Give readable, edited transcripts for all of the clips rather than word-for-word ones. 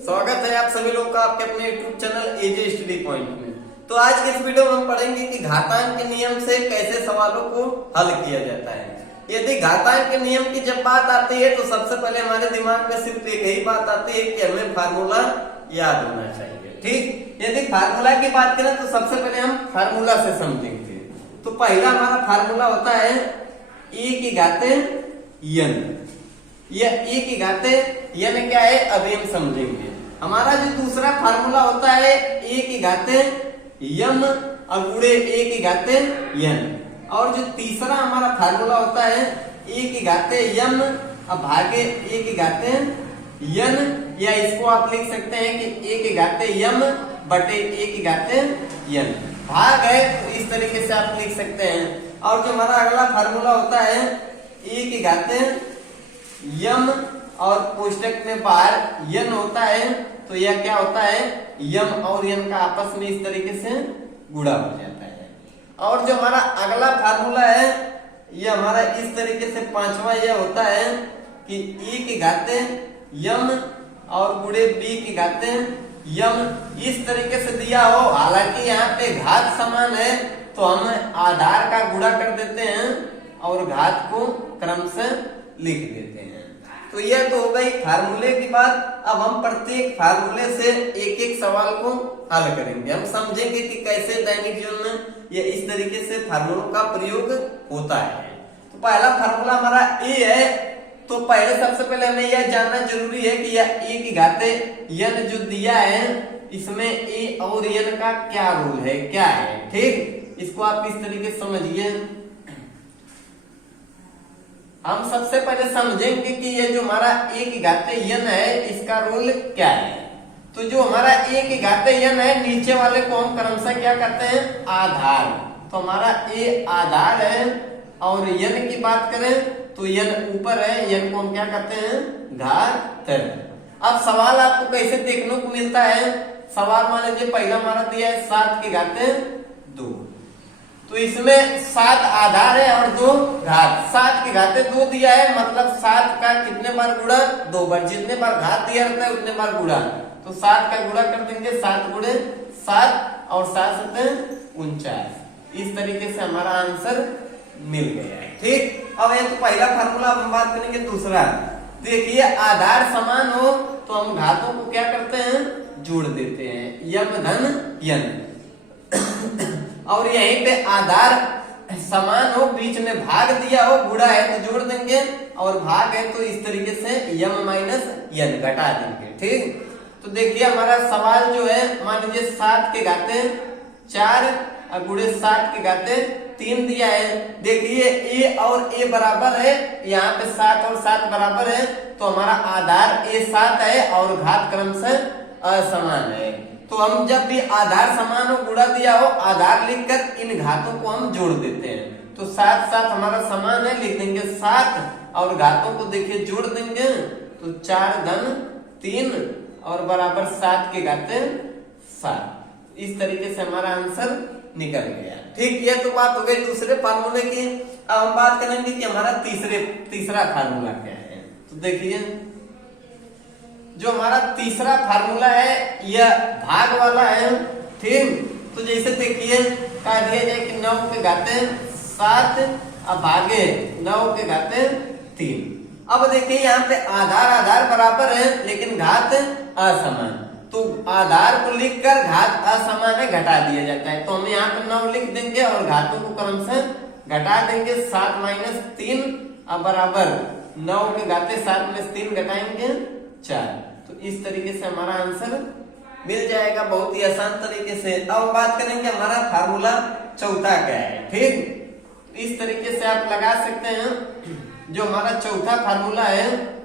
स्वागत है आप सभी लोग का आपके अपने YouTube चैनल एजे स्टडी पॉइंट में। तो आज के इस वीडियो में हम पढ़ेंगे कि घातांक के नियम से कैसे सवालों को हल किया जाता है। यदि घातांक के नियम की जब बात आती है तो सबसे पहले हमारे दिमाग में सिर्फ एक ही बात आती है कि हमें फार्मूला याद होना चाहिए। ठीक, यदि फार्मूला की बात करें तो सबसे पहले हम फार्मूला से समझेंगे। तो पहला हमारा फार्मूला होता है e की घाते n। यह e की घाते n क्या है अभी हम समझेंगे। हमारा जो दूसरा फार्मूला होता है e की घाते m गुणे a की घाते n। और जो तीसरा हमारा फार्मूला होता है e की घाते m भागे a की घाते n, या इसको आप लिख सकते हैं कि a की घाते m बटे a की घाते n। भाग है तो इस तरीके से आप लिख सकते हैं। और जो हमारा अगला फार्मूला होता है e की घाते m और कोष्टक में बाहर n होता है, तो यह क्या होता है m और n का आपस में इस तरीके से गुणा हो जाता है। और जो हमारा अगला फार्मूला है यह हमारा इस तरीके से पांचवा यह होता है कि e की घाते m और गुणे b की घाते m इस तरीके से दिया हो। हालांकि यहाँ पे घात समान है तो हम आधार का गुणा कर देते हैं और घात को क्रम से लिख देते हैं। तो यह तो हो गई फार्मूले की बात। अब हम प्रत्येक फार्मूले से एक एक सवाल को हल करेंगे। हम समझेंगे कि कैसे दैनिक जीवन में यह इस तरीके से फार्मूलों का प्रयोग होता है। तो पहला फार्मूला हमारा ए है। तो पहले सबसे पहले हमें यह जानना जरूरी है कि यह e की घाते n जो दिया है इसमें a और n का क्या रोल है, क्या है। ठीक, इसको आप इस तरीके से समझिए। हम सबसे पहले समझेंगे कि ये जो हमारा a की घाते n है इसका रोल क्या है। तो जो हमारा a की घाते n है नीचे वाले को हम क्रमशः क्या करते हैं आधार। तो हमारा a आधार है और n की बात करें तो n ऊपर है, n को हम क्या करते हैं घात। अब सवाल आपको कैसे देखने को मिलता है। सवाल मान लीजिए पहला हमारा दिया है 7 की घाते 2। तो इसमें 7 आधार है और 2 घात। 7 की घाते 2 दिया है मतलब 7 का कितने बार गुणा 2 बार। जितने बार घात दिया रहता है उतने बार गुणा। तो 7 का गुणा कर देंगे 7 गुणे 7 और 7 7 49। इस तरीके से हमारा आंसर मिल गया है। ठीक, अब ये तो पहला फार्मूला। हम बात करेंगे दूसरा। देखिए आधार समान हो तो हम घातों को क्या करते हैं जोड़ देते हैं m धन n। और यहीं पे आधार समान हो बीच में भाग दिया हो गुणा है तो जोड़ देंगे और भाग है तो इस तरीके से m माइनस n घटा देंगे। ठीक, तो देखिए हमारा सवाल जो है मान लीजिए 7 के घाते 4 गुणे 7 के घाते 3 दिया है। देखिए a और a बराबर है, यहाँ पे 7 और 7 बराबर है तो हमारा आधार a 7 है और घात क्रम से असमान है। तो हम जब भी आधार समान हो गुणा दिया हो आधार लिखकर इन घातों को हम जोड़ देते हैं। तो 7 7 हमारा समान है, लिख देंगे 7 और घातों को देखिए जोड़ देंगे तो 4 धन 3 और बराबर 7 के घाते 7। इस तरीके से हमारा आंसर निकल गया। ठीक, ये तो बात हो गई दूसरे फार्मूले की। अब हम बात करेंगे कि हमारा तीसरा फार्मूला क्या है। तो देखिए जो हमारा तीसरा फार्मूला है यह भाग वाला है। ठीक, तो जैसे देखिए कह दिया जाए कि 9 के घाते 7 अब भागे 9 के घाते 3। अब देखिए यहाँ पे आधार आधार बराबर है लेकिन घात असमान। तो आधार को लिखकर घात असमान है घटा दिया जाता है। तो हम यहाँ पे 9 लिख देंगे और घातों को क्रम से घटा देंगे। 7 माइनस 3 अब बराबर 9 के घाते 7 में 3 घटाएंगे 4। तो इस तरीके से हमारा आंसर मिल जाएगा बहुत ही आसान तरीके से। अब बात करेंगे हमारा फार्मूला चौथा क्या है। ठीक, इस तरीके से आप लगा सकते हैं जो हमारा चौथा फार्मूला है।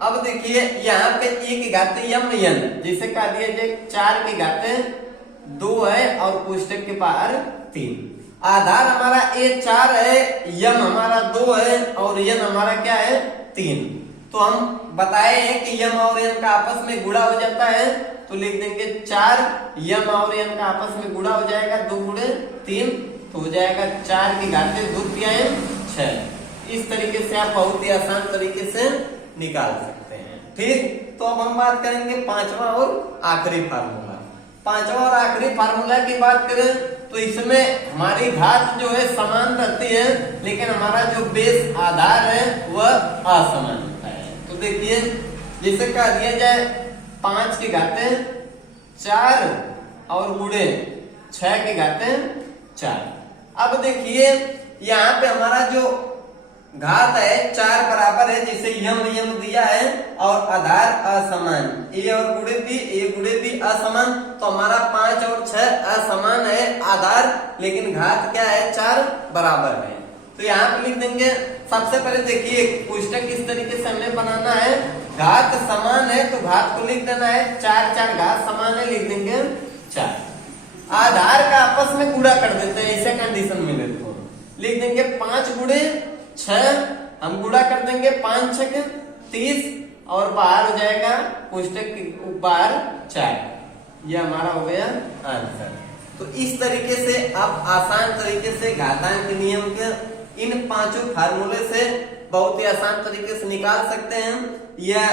अब देखिए यहाँ पे e की घाते m n जैसे कह दिया जाए 4 की घाते 2 है और कोष्टक के बाहर 3। आधार हमारा a 4 है, m हमारा 2 है और n हमारा क्या है 3। तो हम बताए हैं कि m और n का आपस में गुणा हो जाता है तो लिख देंगे 4 m और n का आपस में गुणा हो जाएगा 2 गुणे 3 तो हो जाएगा 4 की घाते 2 तिहाई 6। इस तरीके से आप बहुत ही आसान तरीके से निकाल सकते हैं। ठीक, तो तो अब हम बात करेंगे पांचवा और आखिरी फार्मूला। पांचवा और आखिरी फार्मूला की बात करें तो इसमें हमारी घात जो है समान रहती है, लेकिन हमारा जो बेस आधार है वह असमान होता है। तो देखिए जैसे कह दिया जाए 5 की घातें 4 और गुणे 6 की घातें 4। अब देखिए यहाँ पे हमारा जो घात है 4 बराबर है, जिसे यम नियम दिया है, और आधार असमान, ए और गुणे बी असमान, तो हमारा 5 और 6 असमान है आधार, लेकिन घात क्या है 4 बराबर है। तो यहाँ पे लिख देंगे, सबसे पहले देखिए पुस्तक किस तरीके से हमें बनाना है, घात समान है तो घात को लिख देना है 4, 4 घात समान है लिख देंगे 4। आधार का आपस में गुणा कर देते हैं, ऐसे कंडीशन मिले तो लिख देंगे 5 गुणे 6, हम गुणा कर देंगे 5 6 30, और बाहर हो जाएगा पुस्तक के बाहर 4। ये हमारा हो गया आंसर। तो इस तरीके से आप आसान तरीके से घातांक नियम के इन 5 फार्मूले से बहुत ही आसान तरीके से निकाल सकते हैं। यह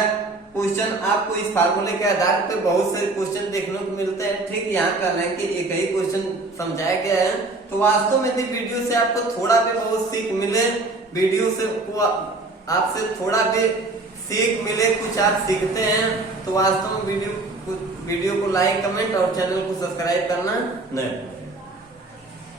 क्वेश्चन आपको इस फार्मूले के आधार पर बहुत सारे क्वेश्चन देखने को मिलते हैं। ठीक यहाँ कहना है कि एक ही क्वेश्चन समझाया गया है, तो वास्तव में यदि वीडियो से आपको थोड़ा भी बहुत सीख मिले, वीडियो से आपसे थोड़ा भी सीख मिले, कुछ आप सीखते हैं, तो वास्तव में वीडियो को लाइक, कमेंट और चैनल को सब्सक्राइब करना नहीं।